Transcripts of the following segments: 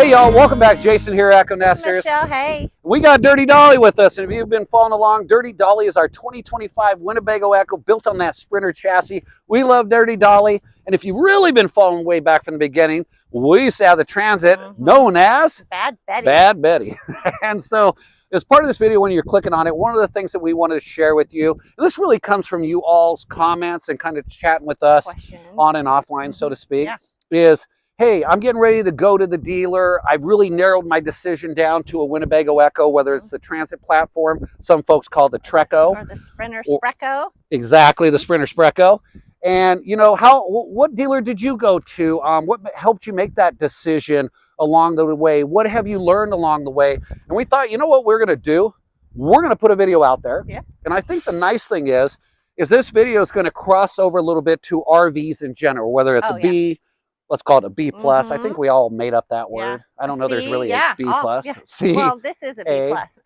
Hey y'all, welcome back. Jason here at EKKO Nesters. Michelle, hey. We got Dirty Dolly with us, and if you've been following along, Dirty Dolly is our 2025 Winnebago EKKO built on that Sprinter chassis. We love Dirty Dolly, and if you've really been following way back from the beginning, we used to have the Transit known as Bad Betty. Bad Betty. And so as part of this video, when you're clicking on it, one of the things that we wanted to share with you, and this really comes from you all's comments and kind of chatting with us on and offline, so to speak, is, hey, I'm getting ready to go to the dealer. I've really narrowed my decision down to a Winnebago EKKO, whether it's the Transit platform, some folks call it the Trekko. Or the Sprinter Sprekko. Exactly, the Sprinter Sprekko. And, you know, what dealer did you go to? What helped you make that decision along the way? What have you learned along the way? And we thought, you know what we're going to do? We're going to put a video out there. Yeah. And I think the nice thing is this video is going to cross over a little bit to RVs in general, whether it's a B, let's call it a B plus. I think we all made up that word. I don't know. There's really a B plus. C. Well, this is a B plus.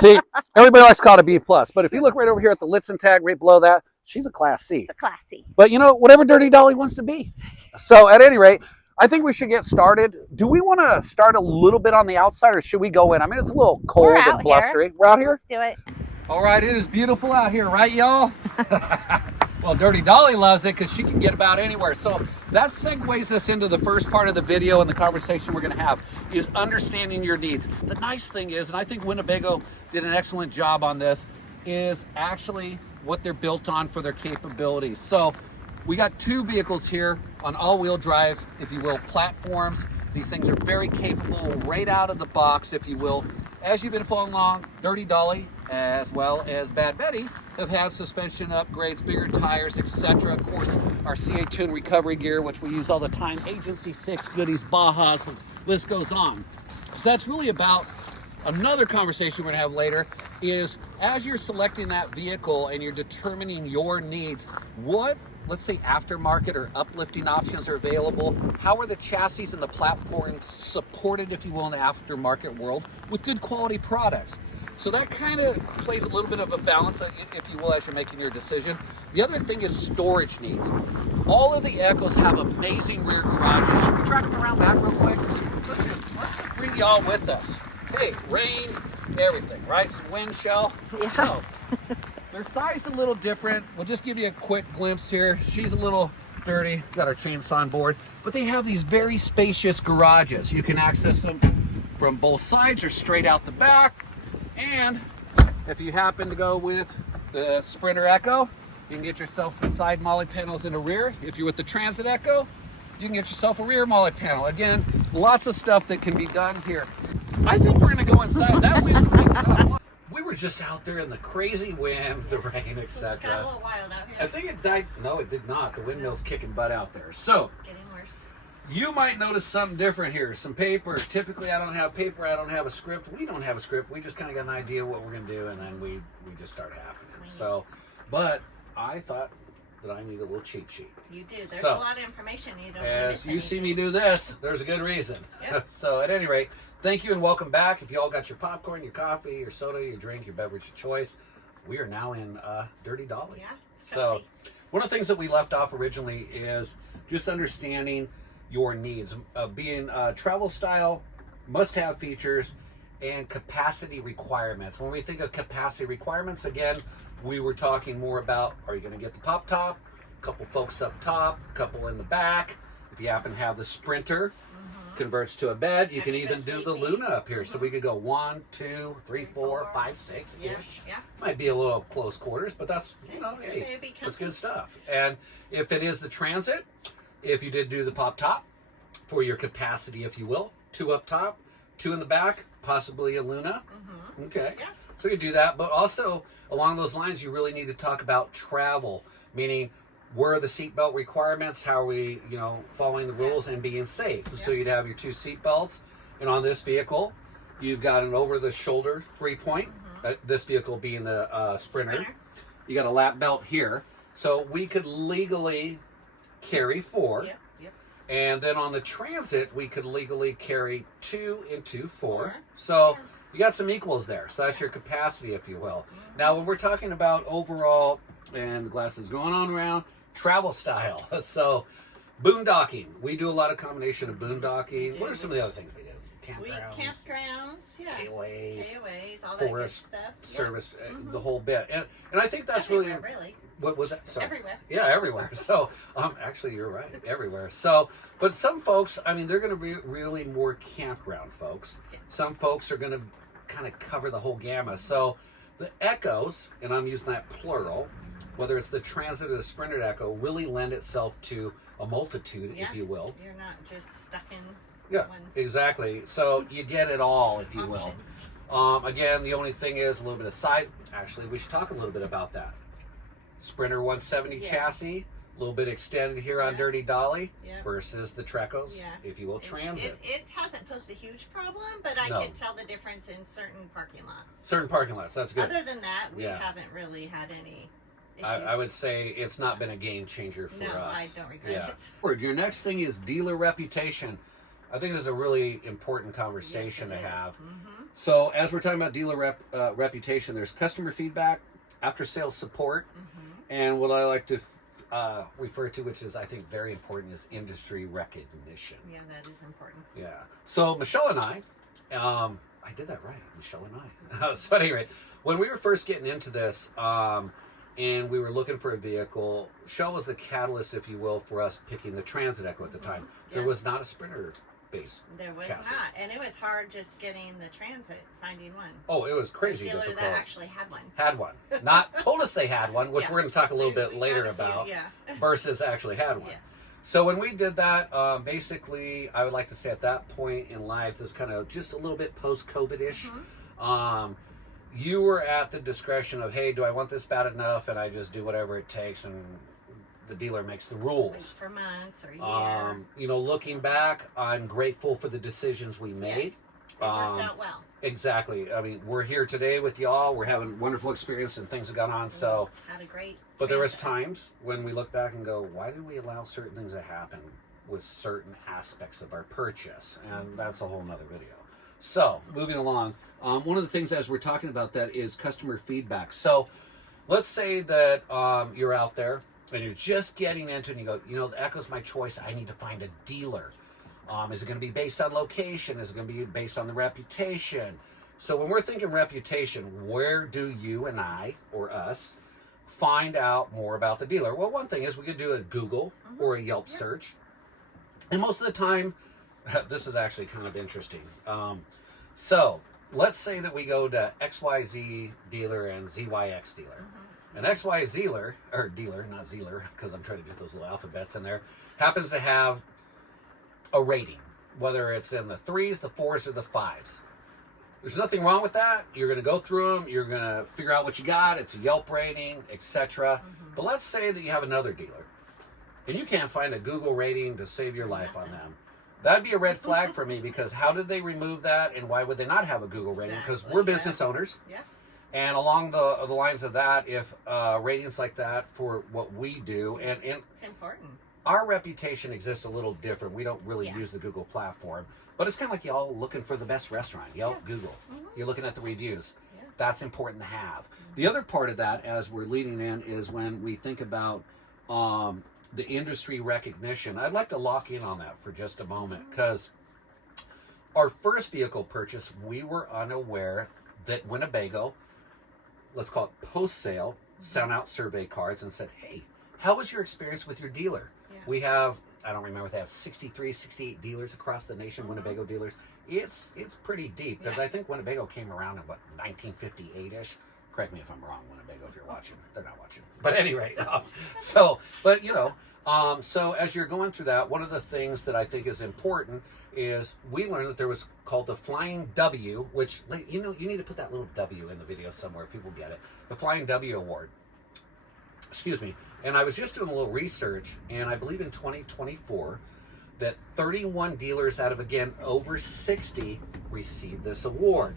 See, everybody likes to call it a B plus. But if you look right over here at the Lichtsinn tag right below that, she's a Class C. It's a Class C. But you know, whatever Dirty Dolly wants to be. So at any rate, I think we should get started. Do we want to start a little bit on the outside, or should we go in? I mean, it's a little cold and blustery. We're out here? Let's do it. All right, it is beautiful out here, right, y'all? Well, Dirty Dolly loves it because she can get about anywhere. So that segues us into the first part of the video, and the conversation we're going to have is understanding your needs. The nice thing is, and I think Winnebago did an excellent job on this, is actually what they're built on for their capabilities. So we got two vehicles here on all-wheel drive, if you will, platforms. These things are very capable right out of the box, if you will. As you've been following along, Dirty Dolly as well as Bad Betty have had suspension upgrades, bigger tires, etc. Of course, our CA Tune recovery gear, which we use all the time, Agency 6 goodies, Bajas, the list goes on. So that's really about another conversation we're going to have later, is as you're selecting that vehicle and you're determining your needs, what, let's say, aftermarket or uplifting options are available? How are the chassis and the platforms supported, if you will, in the aftermarket world with good quality products? So that kind of plays a little bit of a balance, if you will, as you're making your decision. The other thing is storage needs. All of the EKKOs have amazing rear garages. Should we track them around back real quick? Let's bring y'all with us. Hey, rain, everything, right? Some wind shell. Yeah. So, they're sized a little different. We'll just give you a quick glimpse here. She's a little dirty, got our chainsaw on board, but they have these very spacious garages. You can access them from both sides or straight out the back. And if you happen to go with the Sprinter EKKO, you can get yourself some side molly panels in the rear. If you're with the Transit EKKO, you can get yourself a rear molly panel. Again, lots of stuff that can be done here. I think we're gonna go inside. That wind's picking up. We were just out there in the crazy wind, the rain, etc. Got a little wild out here. I think it died. No, it did not. The windmill's kicking butt out there. So, Getting worse. you might notice something different here. Some paper. Typically, I don't have paper. I don't have a script. We don't have a script. We just kind of got an idea of what we're going to do, and then we just start happening. So, but I thought that I need a little cheat sheet. You do. There's a lot of information you don't As you see me do this, there's a good reason. Yep. So at any rate, thank you and welcome back. If you all got your popcorn, your coffee, your soda, your drink, your beverage of choice, we are now in Dirty Dolly. Yeah. So one of the things that we left off originally is just understanding your needs, being travel style, must-have features, and capacity requirements. When we think of capacity requirements, again, we were talking more about, are you going to get the pop top? A couple folks up top, a couple in the back. If you happen to have the Sprinter, converts to a bed, you can even do the Luna up here. So we could go 1, 2, 3, 4, 5, 6 ish. Yeah. Might be a little close quarters, but that's, you know, hey, that's good stuff. And if it is the Transit, if you did do the pop top for your capacity, if you will, 2 up top, 2 in the back, possibly a Luna. Okay. Yeah. So you do that, but also along those lines, you really need to talk about travel, meaning where are the seatbelt requirements? How are we, you know, following the rules and being safe? So you'd have your 2 seatbelts, and on this vehicle, you've got an over-the-shoulder 3-point. This vehicle being the Sprinter. You got a lap belt here, so we could legally carry 4. And then on the Transit, we could legally carry 2 into 4. So you got some equals there. So that's your capacity, if you will. Now, when we're talking about overall, and the glass is going on around, travel style. So boondocking. We do a lot of combination of boondocking. What are some of the other things we do? campgrounds, yeah. KOAs, all that good stuff. Service, the whole bit. And I think that's really... What was that? Sorry. Everywhere. Yeah, everywhere. So, actually, you're right. Everywhere. So, but some folks, I mean, they're going to be really more campground folks. Yeah. Some folks are going to kind of cover the whole gamut. So, the EKKOs, and I'm using that plural, whether it's the Transit or the Sprinter EKKO, really lend itself to a multitude, if you will. You're not just stuck in one. Exactly. So, you get it all, if you will. Again, the only thing is a little bit of side. Actually, we should talk a little bit about that. Sprinter 170 chassis, a little bit extended here on Dirty Dolly versus the Trekkos, if you will, Transit. It hasn't posed a huge problem, but I can tell the difference in certain parking lots. Certain parking lots, that's good. Other than that, we haven't really had any issues. I would say it's not been a game changer for us. No, I don't regret it. Your next thing is dealer reputation. I think this is a really important conversation to have. So as we're talking about dealer reputation, there's customer feedback, after-sales support, and what I like to refer to, which is I think very important, is industry recognition. Yeah, that is important. Yeah. So Michelle and I did that right, Michelle and I. So at any rate, when we were first getting into this, and we were looking for a vehicle, Michelle was the catalyst, if you will, for us picking the Transit EKKO at the time. There was not a Sprinter base. There was chassis. not, and it was hard just getting the Transit, finding one. Oh, it was crazy the dealer difficult. that actually had one. Had one. Not told us they had one, which we're going to talk a little bit later about, versus actually had one. Yes. So when we did that, basically, I would like to say at that point in life, this kind of just a little bit post-COVID-ish, you were at the discretion of, hey, do I want this bad enough? And I just do whatever it takes, and the dealer makes the rules. For months or a year. You know, looking back, I'm grateful for the decisions we made. Yes, it worked out well. Exactly. I mean, we're here today with y'all. We're having wonderful experience and things have gone on. So, had a great but there was times when we look back and go, why did we allow certain things to happen with certain aspects of our purchase? And that's a whole nother video. So, moving along, one of the things as we're talking about that is customer feedback. So, let's say that you're out there and you're just getting into it and you go, you know, the EKKO's my choice. I need to find a dealer. Is it going to be based on location? Is it going to be based on the reputation? So when we're thinking reputation, where do you and I, or us, find out more about the dealer? Well, one thing is we could do a Google or a Yelp search. And most of the time, this is actually kind of interesting. So let's say that we go to XYZ dealer and ZYX dealer. An XY dealer, or dealer, not Zealer, because I'm trying to get those little alphabets in there, happens to have a rating, whether it's in the 3s, the 4s, or the 5s. There's nothing wrong with that. You're going to go through them. You're going to figure out what you got. It's a Yelp rating, etc. But let's say that you have another dealer, and you can't find a Google rating to save your life on them. That'd be a red flag for me, because how did they remove that, and why would they not have a Google rating? Because we're business owners. Yeah. And along the lines of that, if ratings like that for what we do, and it's important. Our reputation exists a little different. We don't really use the Google platform, but it's kind of like y'all looking for the best restaurant. Yelp, Google. You're looking at the reviews. That's important to have. The other part of that, as we're leading in, is when we think about the industry recognition. I'd like to lock in on that for just a moment, because our first vehicle purchase, we were unaware that Winnebago, let's call it post-sale, sent out survey cards and said, hey, how was your experience with your dealer? We have, I don't remember if they have 63, 68 dealers across the nation, Winnebago dealers. It's pretty deep, because I think Winnebago came around in, 1958-ish? Correct me if I'm wrong, Winnebago, if you're watching. They're not watching. But anyway, so as you're going through that, one of the things that I think is important is we learned that there was called the Flying W, which, you know, you need to put that little W in the video somewhere. People get it. The Flying W Award. Excuse me. And I was just doing a little research, and I believe in 2024 that 31 dealers out of, again, over 60 received this award.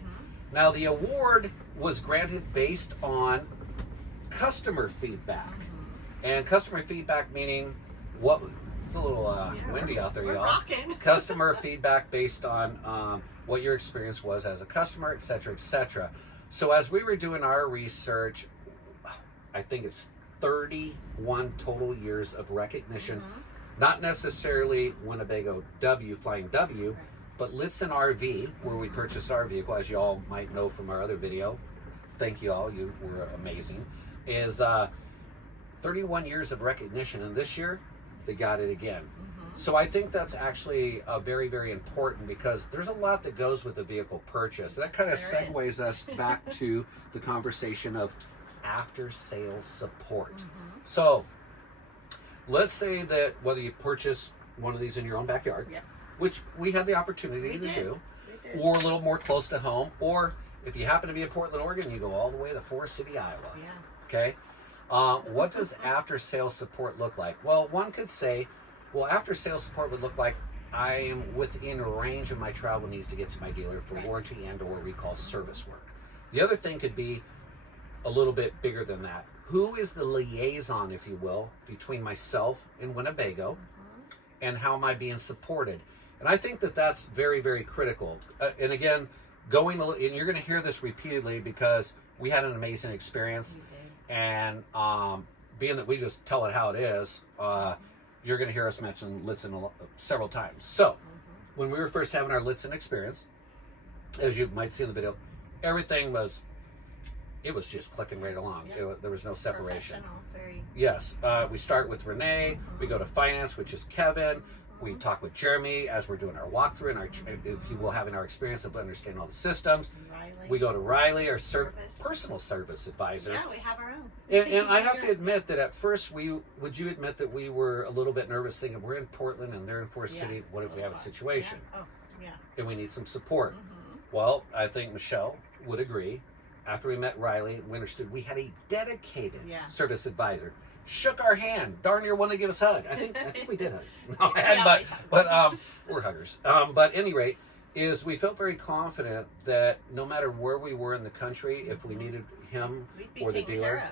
Now, the award was granted based on customer feedback. And customer feedback meaning what... It's a little windy out there, y'all. Customer feedback based on what your experience was as a customer, etc., etc. So as we were doing our research, I think it's 31 total years of recognition. Not necessarily Winnebago W, Flying W, But Lichtsinn RV, where we purchased our vehicle, as you all might know from our other video, thank you all, you were amazing, is 31 years of recognition, and this year they got it again. So I think that's actually very, very important, because there's a lot that goes with the vehicle purchase. That kind of segues us back to the conversation of after-sales support. So let's say that whether you purchase one of these in your own backyard, which we had the opportunity to do, or a little more close to home, or if you happen to be in Portland, Oregon, you go all the way to Forest City, Iowa. Okay? What does after-sales support look like? Well, one could say, well, after-sales support would look like I am within range of my travel needs to get to my dealer for warranty and or recall service work. The other thing could be a little bit bigger than that. Who is the liaison, if you will, between myself and Winnebago, and how am I being supported? And I think that that's very, very critical. And again, and you're going to hear this repeatedly, because we had an amazing experience. And being that we just tell it how it is, you're going to hear us mention Lichtsinn several times. So, when we were first having our Lichtsinn experience, as you might see in the video, everything was, it was just clicking right along. There was no separation. Yes, we start with Renee, we go to finance, which is Kevin, we talk with Jeremy as we're doing our walkthrough and our, if you will, having our experience of understanding all the systems. We go to Riley, our personal service advisor. Yeah, we have our own. And I have to admit that at first, would you admit that we were a little bit nervous, thinking we're in Portland and they're in Forest City, what if we have a situation? And we need some support. Well, I think Michelle would agree. After we met Riley, we understood we had a dedicated service advisor. Shook our hand, darn near wanted to give us a hug. I think we did hug. No, but we're huggers. But at any rate, is we felt very confident that no matter where we were in the country, if we needed him or the dealer,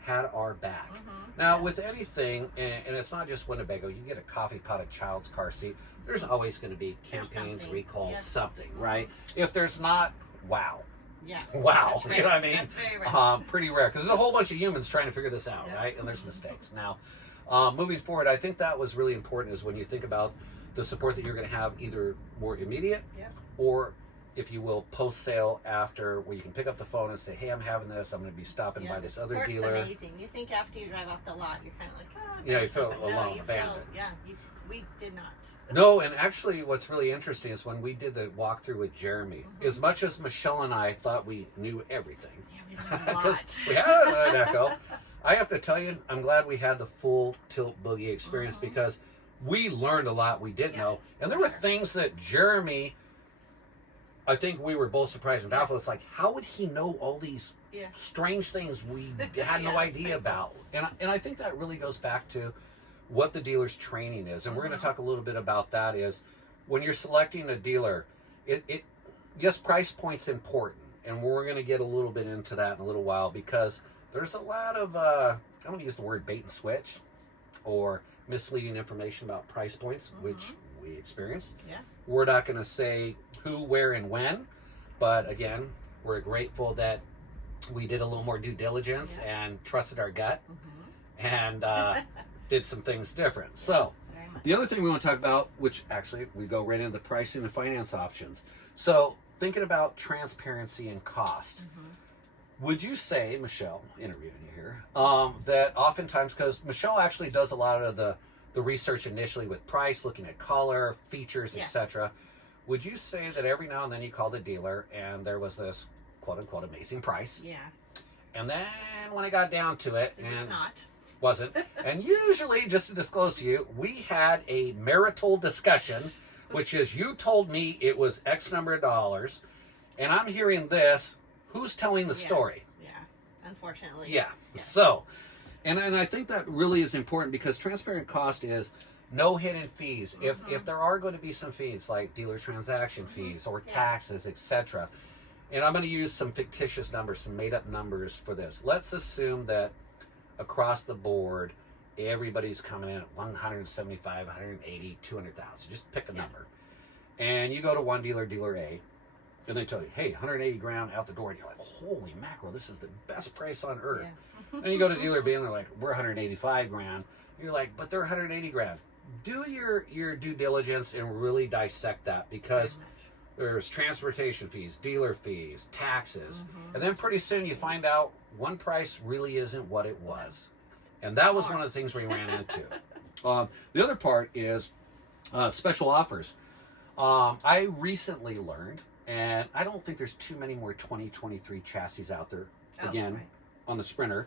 had our back. Now, with anything, and it's not just Winnebago, you get a coffee pot, a child's car seat, there's always going to be campaigns, recalls, something, right? If there's not, wow. Wow, you know what I mean? That's very rare. Pretty rare, because there's a whole bunch of humans trying to figure this out, right? And there's mistakes. Now, moving forward, I think that was really important, is when you think about the support that you're going to have, either more immediate or, if you will, post-sale, after, where you can pick up the phone and say, hey, I'm having this, I'm going to be stopping by this other dealer. It's amazing. You think after you drive off the lot, you're kind of like, oh, you feel alone, abandoned. We did not. No, and actually what's really interesting is when we did the walkthrough with Jeremy, as much as Michelle and I thought we knew everything, because we had an EKKO, I have to tell you, I'm glad we had the full tilt boogie experience, because we learned a lot we didn't know. And there were things that Jeremy, I think we were both surprised and baffled. It's like, how would he know all these strange things we had no idea about? And I think that really goes back to what the dealer's training is. And we're going to talk a little bit about that. Is when you're selecting a dealer, yes, price point's important. And we're going to get a little bit into that in a little while, because there's a lot of, I'm going to use the word bait and switch, or misleading information about price points, which we experienced. We're not going to say who, where, and when, but again, we're grateful that we did a little more due diligence and trusted our gut, and did some things different. So the other thing we want to talk about, which actually we go right into the pricing and finance options. So thinking about transparency and cost, would you say, Michelle, interviewing you here, that oftentimes, because Michelle actually does a lot of the research initially with price, looking at color, features, etc. Would you say that every now and then you call the dealer and there was this quote-unquote amazing price? And then when it got down to it, wasn't. And usually, just to disclose to you, we had a marital discussion, which is, you told me it was X number of dollars, and I'm hearing this. Who's telling the story? Unfortunately. So, and I think that really is important, because transparent cost is no hidden fees. If there are going to be some fees, like dealer transaction fees or taxes, etc., and I'm going to use some fictitious numbers, some made-up numbers for this. Let's assume that across the board, everybody's coming in at 175, 180, 200,000. Just pick a number. And you go to one dealer, dealer A, and they tell you, hey, 180 grand out the door. And you're like, holy mackerel, this is the best price on earth. Then you go to dealer B and they're like, we're 185 grand. You're like, but they're 180 grand. do your due diligence and really dissect that, because there's transportation fees, dealer fees, taxes, and then pretty soon you find out one price really isn't what it was. And that was one of the things we ran into. The other part is special offers. I recently learned, and I don't think there's too many more 2023 chassis out there, again, on the Sprinter,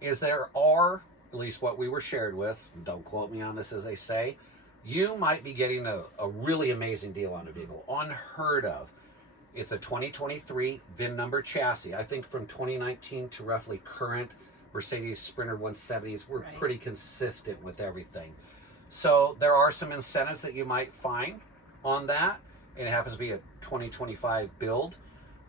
is there are, at least what we were shared with, don't quote me on this as they say, you might be getting a really amazing deal on a vehicle, unheard of. It's a 2023 VIN number chassis. I think from 2019 to roughly current Mercedes Sprinter 170s, we're pretty consistent with everything. So there are some incentives that you might find on that, and it happens to be a 2025 build.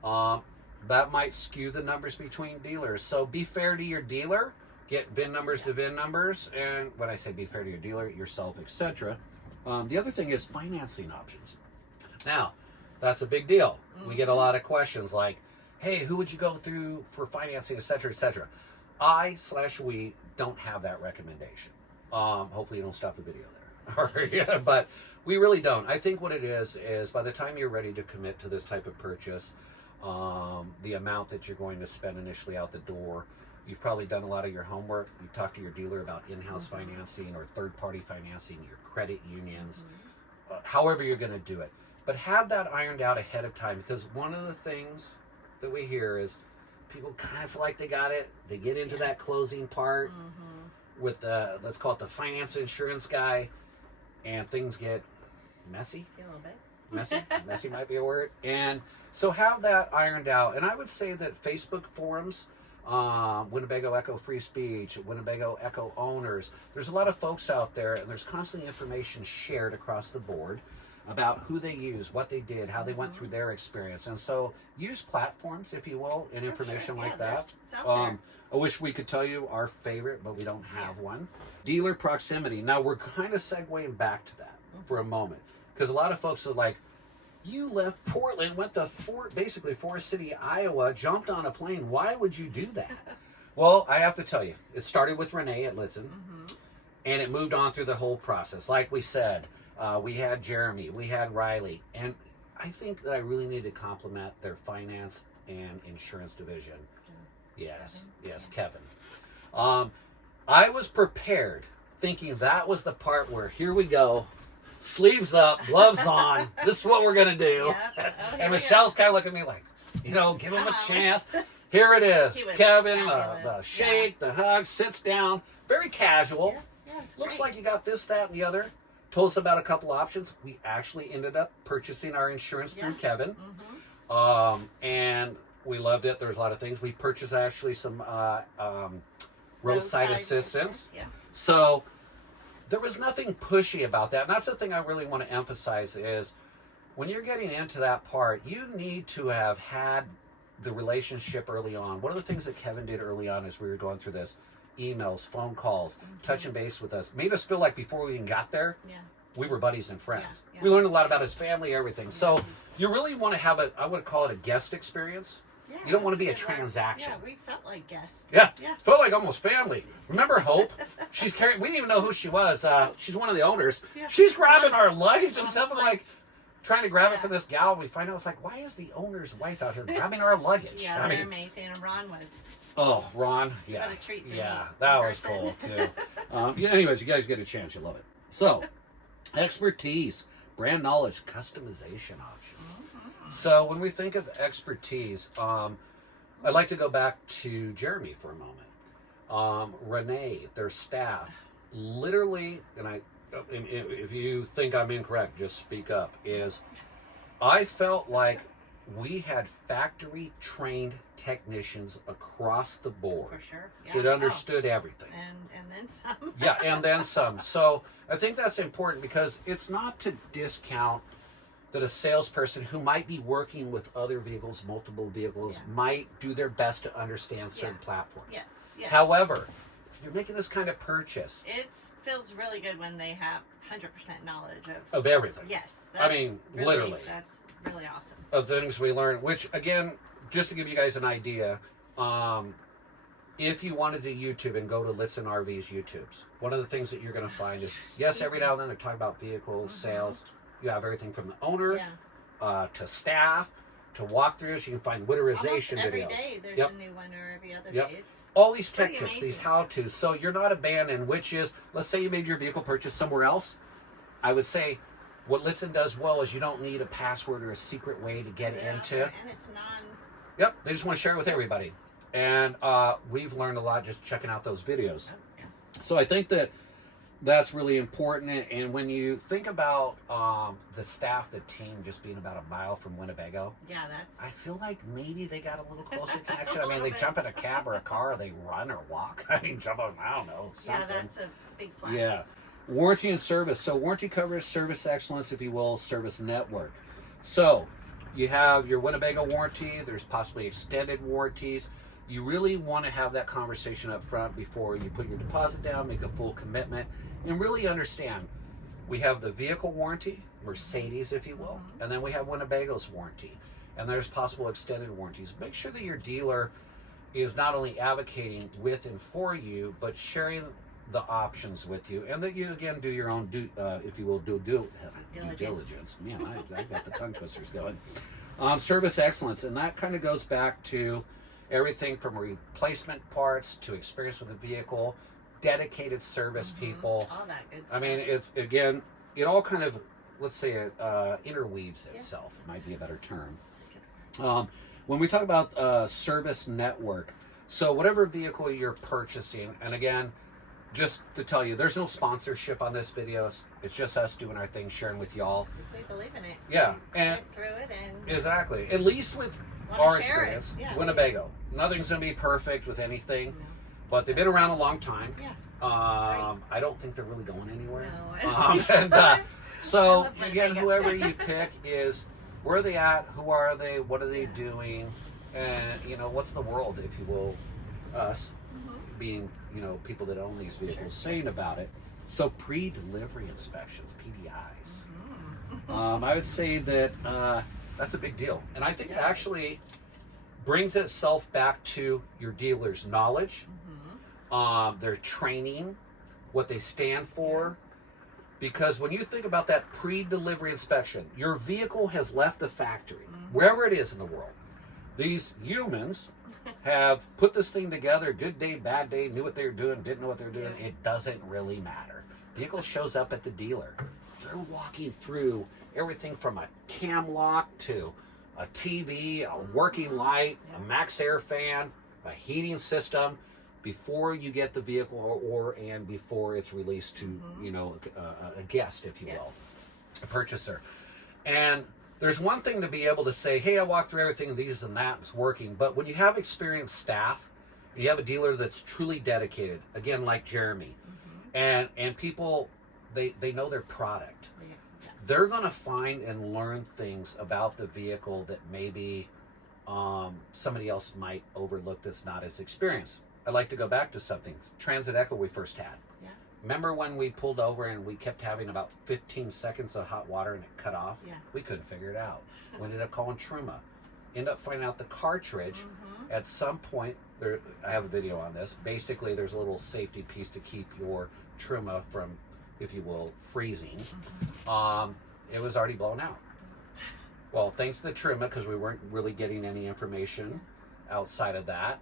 That might skew the numbers between dealers. So be fair to your dealer, get VIN numbers to VIN numbers, and when I say be fair to your dealer, yourself, etc. The other thing is financing options. Now, that's a big deal. We get a lot of questions like, hey, who would you go through for financing, etc., etc. We don't have that recommendation. Hopefully you don't stop the video there. But we really don't. I think what it is by the time you're ready to commit to this type of purchase, the amount that you're going to spend initially out the door, you've probably done a lot of your homework. You've talked to your dealer about in-house financing or third-party financing, your credit unions, however you're going to do it. But have that ironed out ahead of time, because one of the things that we hear is people kind of feel like they got it. They get into that closing part with the, let's call it the finance insurance guy, and things get messy. A little bit. Messy might be a word. And so have that ironed out. And I would say that Facebook forums, Winnebago EKKO Free Speech, Winnebago EKKO Owners, there's a lot of folks out there, and there's constantly information shared across the board about who they use, what they did, how they went through their experience. And so use platforms, if you will, and information like that. I wish we could tell you our favorite, but we don't have one. Dealer proximity. Now we're kind of segueing back to that for a moment, because a lot of folks are like, you left Portland, went to basically Forest City, Iowa, jumped on a plane. Why would you do that? Well, I have to tell you, it started with Renee at Lichtsinn, and it moved on through the whole process. Like we said, we had Jeremy, we had Riley, and I think that I really need to compliment their finance and insurance division. Kevin. I was prepared, thinking that was the part where, here we go, sleeves up, gloves on, this is what we're going to do. And Michelle's kind of looking at me like, give him a chance. Here it is. Kevin, the shake, the hug, sits down, very casual. Looks like you got this, that, and the other. Told us about a couple options. We actually ended up purchasing our insurance through Kevin. And we loved it. There's a lot of things. We purchased actually some roadside assistance. So there was nothing pushy about that. And that's the thing I really want to emphasize is when you're getting into that part, you need to have had the relationship early on. One of the things that Kevin did early on as we were going through this, emails, phone calls, touching base with us, made us feel like before we even got there, we were buddies and friends. We learned a lot about his family, everything. So you really want to have I would call it a guest experience. You don't want to be a transaction. Yeah, we felt like guests. Felt like almost family. Remember Hope? She's carrying, we didn't even know who she was. She's one of the owners. She's grabbing our luggage and stuff. I'm like trying to grab it for this gal. We find out, it's like, why is the owner's wife out here grabbing our luggage? I mean, amazing. And Ron was. Oh, Ron, What a treat for me. That was cool too. Anyways, you guys get a chance, you love it. So, expertise, brand knowledge, customization options. So when we think of expertise, I'd like to go back to Jeremy for a moment. Renee, their staff, literally, and if you think I'm incorrect, just speak up, I felt like we had factory trained technicians across the board that understood everything. And then some. And then some. So I think that's important, because it's not to discount that a salesperson who might be working with other vehicles, multiple vehicles, might do their best to understand certain platforms. However, you're making this kind of purchase. It feels really good when they have 100% knowledge of everything. I mean, really, literally. That's really awesome. Of things we learned, which again, just to give you guys an idea, if you wanted to YouTube and go to Lichtsinn RV's YouTubes, one of the things that you're going to find is, yes, every now and then they're talking about vehicles, sales. You have everything from the owner to staff to walkthroughs. You can find winterization Almost every videos. day there's a new one, or every other day. It's all these tech tips, amazing. these how-tos. So you're not abandoned, which is, let's say you made your vehicle purchase somewhere else. I would say what Lichtsinn does well is you don't need a password or a secret way to get into. And it's Yep, they just want to share it with everybody. And we've learned a lot just checking out those videos. So I think that that's really important. And when you think about the staff, the team just being about a mile from Winnebago, I feel like maybe they got a little closer connection. I mean, they jump in a cab or a car, or they run or walk. I mean, jump on, I don't know, something. Yeah, that's a big plus. Yeah. Warranty and service. So warranty coverage, service excellence, if you will, service network. So you have your Winnebago warranty. There's possibly extended warranties. You really want to have that conversation up front before you put your deposit down, make a full commitment, and really understand. We have the vehicle warranty, Mercedes, if you will, and then we have Winnebago's warranty. And there's possible extended warranties. Make sure that your dealer is not only advocating with and for you, but sharing the options with you, and that you again do your own if you will, due diligence. Man, I got the tongue twisters going. Service excellence, and that kind of goes back to everything from replacement parts to experience with the vehicle, dedicated service people. All that good stuff. I mean, it's again, it all kind of, let's say, it interweaves itself. Might be a better term. When we talk about service network, so whatever vehicle you're purchasing, and again, just to tell you, there's no sponsorship on this video. It's just us doing our thing, sharing with y'all. We believe in it. Yeah, we and went through it, and exactly. At least with our experience, Winnebago. Nothing's gonna be perfect with anything, but they've been around a long time. Yeah. I don't think they're really going anywhere. No, I don't think so. So again, whoever you pick is, where are they at? Who are they? What are they doing? And what's the world, if you will, us being people that own these vehicles saying about it. So pre-delivery inspections, PDIs. I would say that that's a big deal, and I think it actually brings itself back to your dealer's knowledge, their training, what they stand for. Because when you think about that pre-delivery inspection, your vehicle has left the factory, wherever it is in the world. These humans have put this thing together, good day, bad day, knew what they were doing, didn't know what they were doing. It doesn't really matter. Vehicle shows up at the dealer. They're walking through everything from a cam lock to a TV, a working light, a max air fan, a heating system, before you get the vehicle and before it's released to a guest, if you will, a purchaser. And there's one thing to be able to say, hey, I walked through everything, these and that, it's working. But when you have experienced staff, and you have a dealer that's truly dedicated, again, like Jeremy, and people, they know their product. They're going to find and learn things about the vehicle that maybe somebody else might overlook that's not as experienced. I'd like to go back to something. Transit EKKO we first had. Yeah. Remember when we pulled over and we kept having about 15 seconds of hot water and it cut off? Yeah. We couldn't figure it out. We ended up calling Truma. Ended up finding out the cartridge at some point, I have a video on this. Basically, there's a little safety piece to keep your Truma from, if you will, freezing. It was already blown out. Well, thanks to the Truma, because we weren't really getting any information outside of that,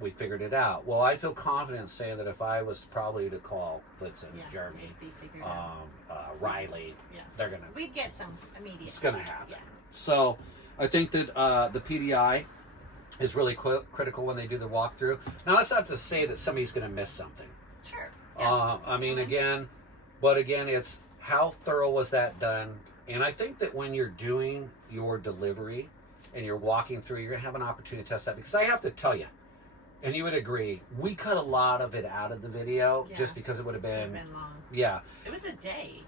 we figured it out. Well, I feel confident saying that if I was probably to call Lichtsinn, Jeremy, Riley, they're gonna. We'd get some immediate. It's gonna happen. Yeah. So, I think that the PDI is really critical when they do the walkthrough. Now, that's not to say that somebody's gonna miss something. Sure. I mean, again, it's how thorough was that done? And I think that when you're doing your delivery and you're walking through, you're gonna have an opportunity to test that, because I have to tell you. And you would agree, we cut a lot of it out of the video just because it would have been long. Yeah. It was a day.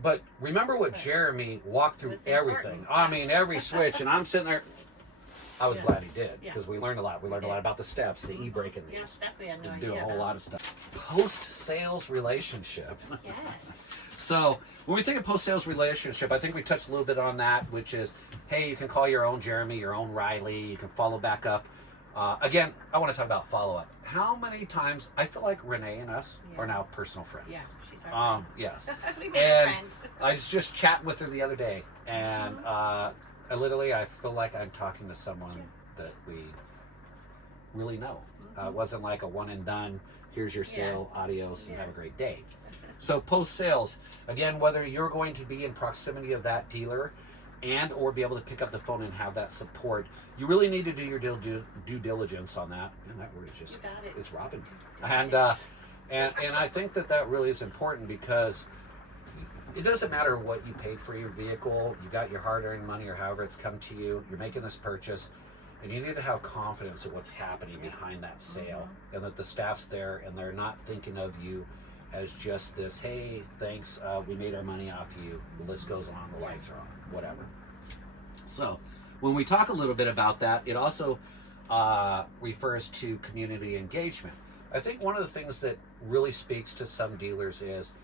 But remember what Jeremy walked through everything. I mean, every switch, and I'm sitting there. I was glad he did, because we learned a lot. We learned a lot about the steps, the e-brake, and stuff we had no do a idea whole about. lot of stuff. Post-sales relationship. Yes. So when we think of post-sales relationship, I think we touched a little bit on that, which is, hey, you can call your own Jeremy, your own Riley. You can follow back up Again, I want to talk about follow-up. How many times, I feel like Renee and us are now personal friends. Yeah, she's our friend. Yes. We made a And friend. I was just chatting with her the other day, and I feel like I'm talking to someone that we really know. It wasn't like a one and done, here's your sale, adios, and have a great day. So post-sales, again, whether you're going to be in proximity of that dealer and or be able to pick up the phone and have that support, you really need to do your due diligence on that. And that word is just, it's robbing me. And I think that really is important, because it doesn't matter what you paid for your vehicle, you got your hard-earned money or however it's come to you, you're making this purchase, and you need to have confidence of what's happening behind that sale, and that the staff's there and they're not thinking of you as just this, hey, thanks, we made our money off you, the list goes on, the lights are on, whatever. So when we talk a little bit about that, it also refers to community engagement. I think one of the things that really speaks to some dealers is,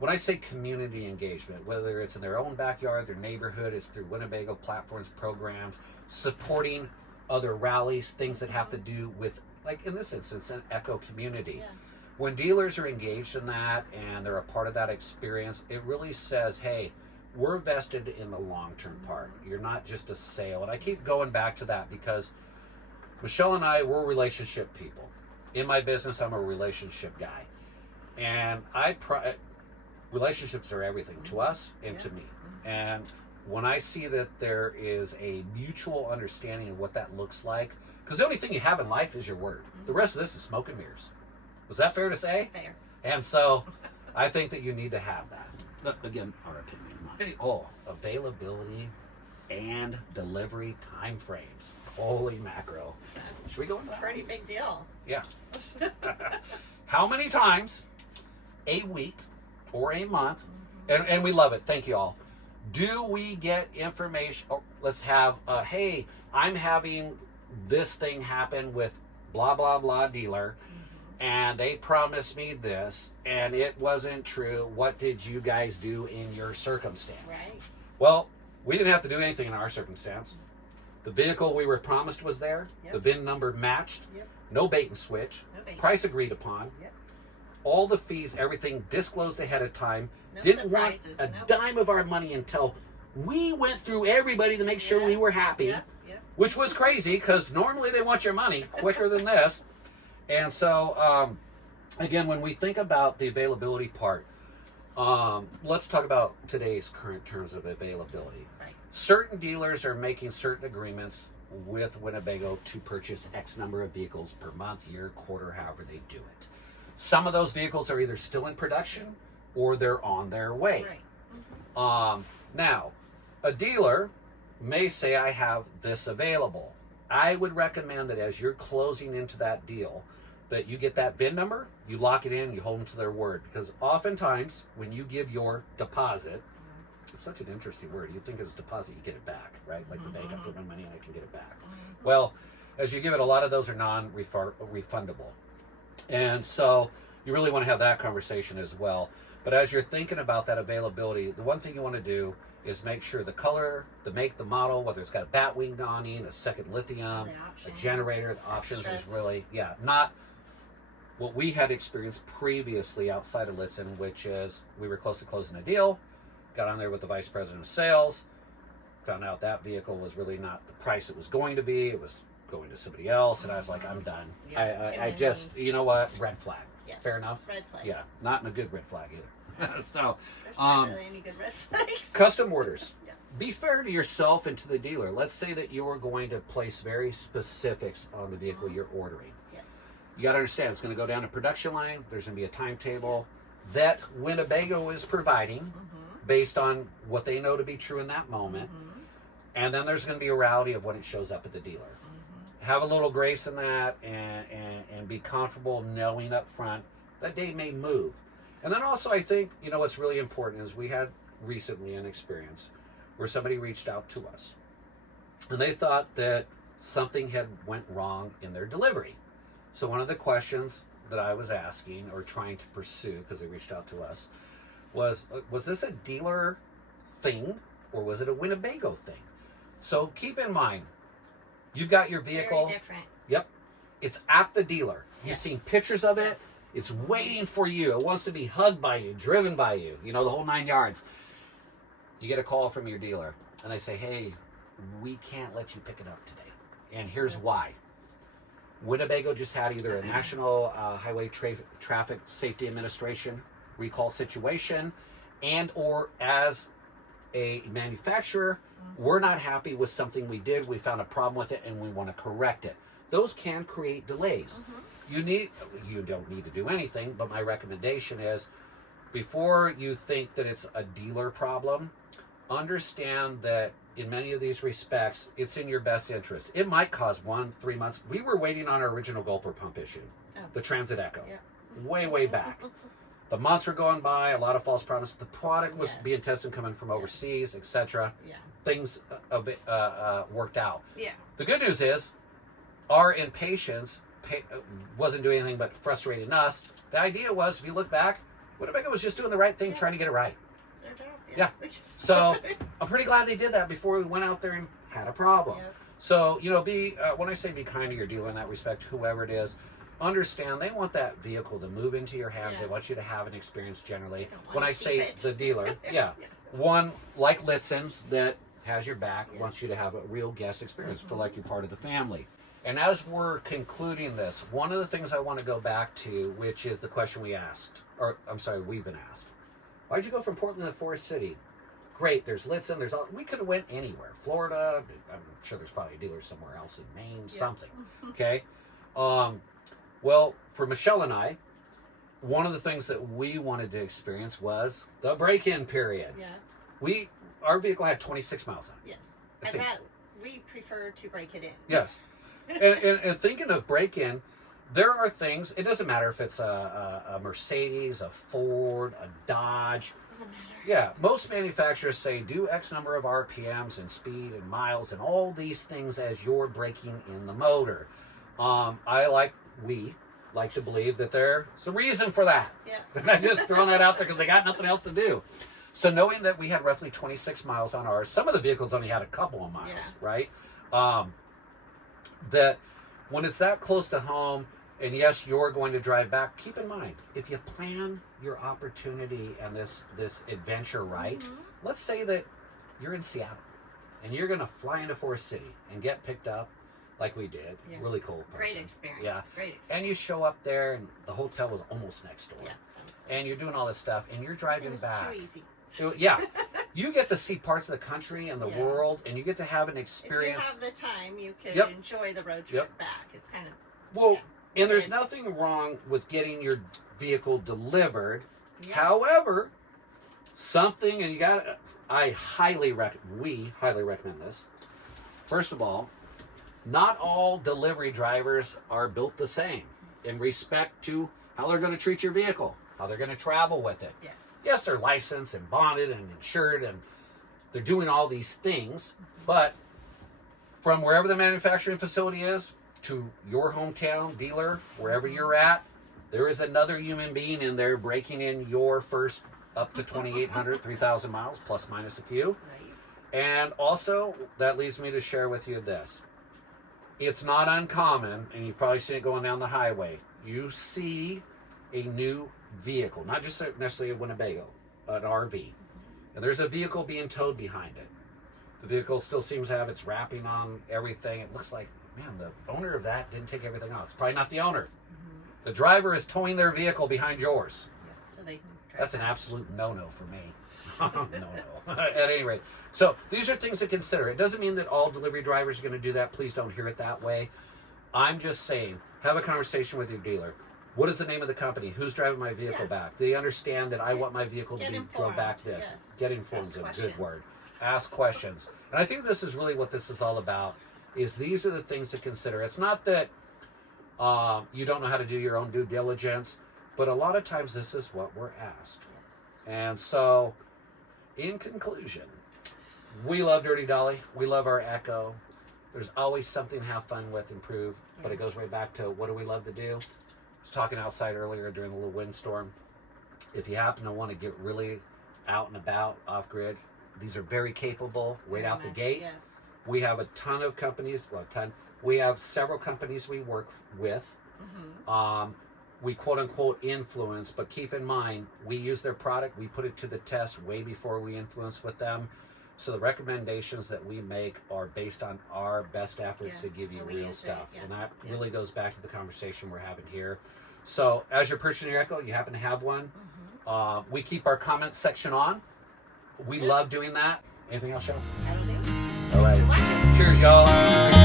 when I say community engagement, whether it's in their own backyard, their neighborhood, it's through Winnebago platforms, programs, supporting other rallies, things that have to do with, like in this instance, an EKKO community. Yeah. When dealers are engaged in that and they're a part of that experience, it really says, hey, we're vested in the long-term part. You're not just a sale. And I keep going back to that because Michelle and I, we're relationship people. In my business, I'm a relationship guy. And relationships are everything to us and to me. And when I see that there is a mutual understanding of what that looks like, because the only thing you have in life is your word. The rest of this is smoke and mirrors. Was that fair to say? Fair. And so I think that you need to have that. But again, our opinion. Availability and delivery time frames. Holy macro. Should we go into that? Pretty big deal. Yeah. How many times a week or a month, and we love it, thank you all, do we get information, or let's have, hey, I'm having this thing happen with blah, blah, blah dealer, and they promised me this, and it wasn't true. What did you guys do in your circumstance? Right. Well, we didn't have to do anything in our circumstance. The vehicle we were promised was there. The VIN number matched. No bait and switch. Price agreed upon. All the fees, everything disclosed ahead of time. Didn't want a dime of our money until we went through everybody to make sure we were happy, which was crazy because normally they want your money quicker than this. And so, again, when we think about the availability part, let's talk about today's current terms of availability. Right. Certain dealers are making certain agreements with Winnebago to purchase X number of vehicles per month, year, quarter, however they do it. Some of those vehicles are either still in production or they're on their way. Right. Now, a dealer may say, I have this available. I would recommend that as you're closing into that deal, that you get that VIN number, you lock it in, you hold them to their word. Because oftentimes, when you give your deposit, it's such an interesting word. You think it's deposit, you get it back, right? Like the bank, I put my money and I can get it back. Well, as you give it, a lot of those are non-refundable. And so you really want to have that conversation as well. But as you're thinking about that availability, the one thing you want to do is make sure the color, the make, the model, whether it's got a bat wing awning, a second lithium, a generator, the options is really, not what we had experienced previously outside of Lichtsinn, which is we were close to closing a deal, got on there with the vice president of sales, found out that vehicle was really not the price it was going to be. It was going to somebody else, and I was like, I'm done. I just, you know what, red flag. Fair enough? Red flag. Yeah, not in a good red flag either. So, there's not really any good red flags. Custom orders. Be fair to yourself and to the dealer. Let's say that you're going to place very specifics on the vehicle you're ordering. Yes. You got to understand, it's going to go down a production line. There's going to be a timetable that Winnebago is providing based on what they know to be true in that moment. And then there's going to be a reality of when it shows up at the dealer. Have a little grace in that and be comfortable knowing up front that day may move. And then also I think, you know, what's really important is we had recently an experience where somebody reached out to us and they thought that something had went wrong in their delivery. So one of the questions that I was asking or trying to pursue, because they reached out to us, was this a dealer thing or was it a Winnebago thing? So keep in mind, you've got your vehicle. Very different. Yep. It's at the dealer. You've Yes. seen pictures of it. Yes. It's waiting for you. It wants to be hugged by you, driven by you, you know, the whole 9 yards. You get a call from your dealer, and they say, hey, we can't let you pick it up today. And here's why. Winnebago just had either a National Highway Traffic Safety Administration recall situation, and or as a manufacturer, we're not happy with something we did. We found a problem with it, and we want to correct it. Those can create delays. You don't need to do anything, but my recommendation is, before you think that it's a dealer problem, understand that in many of these respects, it's in your best interest. It might cause 1-3 months. We were waiting on our original gulper pump issue, the Transit EKKO, way back. The months were going by, a lot of false promises. The product was being tested coming from overseas, etc. Things worked out. The good news is, our impatience wasn't doing anything but frustrating us. The idea was, if you look back, Winnebago was just doing the right thing, trying to get it right. It's their job. Yeah. So I'm pretty glad they did that before we went out there and had a problem. So, you know, when I say be kind to your dealer in that respect, whoever it is, understand they want that vehicle to move into your hands. They want you to have an experience generally. When I say the dealer, one like Littsin's that has your back, wants you to have a real guest experience, feel like you're part of the family. And as we're concluding this, one of the things I want to go back to, which is the question we've been asked. Why'd you go from Portland to Forest City? Great, there's Lichtsinn, we could have went anywhere. Florida, I'm sure there's probably a dealer somewhere else in Maine, something. Okay? Well, for Michelle and I, one of the things that we wanted to experience was the break-in period. Our vehicle had 26 miles on it. Yes. We prefer to break it in. Yes. and thinking of break-in, there are things, it doesn't matter if it's a Mercedes, a Ford, a Dodge. Doesn't matter. Yeah, most manufacturers say do X number of RPMs and speed and miles and all these things as you're breaking in the motor. We like to believe that there's a reason for that. They're not just throwing that out there because they got nothing else to do. So knowing that we had roughly 26 miles on ours, some of the vehicles only had a couple of miles, right? That when it's that close to home, and yes, you're going to drive back, keep in mind, if you plan your opportunity and this adventure right, let's say that you're in Seattle and you're going to fly into Forest City and get picked up like we did. Really cool person. Great experience. Great experience. And you show up there and the hotel was almost next door. And you're doing all this stuff and you're driving back. Too easy. So you get to see parts of the country and the world, and you get to have an experience. If you have the time, you can enjoy the road trip back. It's kind of and there's nothing wrong with getting your vehicle delivered. However, something, and we highly recommend this. First of all, not all delivery drivers are built the same in respect to how they're going to treat your vehicle, how they're going to travel with it. Yes, they're licensed and bonded and insured, and they're doing all these things, but from wherever the manufacturing facility is to your hometown dealer, wherever you're at, there is another human being in there breaking in your first up to 2,800, 3,000 miles, plus minus a few. And also, that leads me to share with you this. It's not uncommon, and you've probably seen it going down the highway. You see a new vehicle, not just necessarily a Winnebago, an RV. And there's a vehicle being towed behind it. The vehicle still seems to have its wrapping on everything. It looks like, man, the owner of that didn't take everything out. It's probably not the owner. The driver is towing their vehicle behind yours. So they can That's an absolute no-no for me. No. At any rate. So these are things to consider. It doesn't mean that all delivery drivers are going to do that. Please don't hear it that way. I'm just saying, have a conversation with your dealer. What is the name of the company? Who's driving my vehicle back? Do they understand that I want my vehicle to be drove back this? Get informed is a good word. Ask questions. And I think this is really what this is all about, is these are the things to consider. It's not that you don't know how to do your own due diligence, but a lot of times this is what we're asked. And so, in conclusion, we love Dirty Dolly. We love our EKKO. There's always something to have fun with, improve, but it goes right back to what do we love to do? I was talking outside earlier during a little windstorm. If you happen to want to get really out and about off-grid, these are very capable right out the gate. We have a ton of companies, We have several companies we work with. We quote unquote influence, but keep in mind, we use their product, we put it to the test way before we influence with them. So the recommendations that we make are based on our best efforts to give you real stuff. And that really goes back to the conversation we're having here. So as you're purchasing your Ekko, you happen to have one, we keep our comments section on. We love doing that. Anything else, Cheryl? That'll do. All right. Cheers, y'all.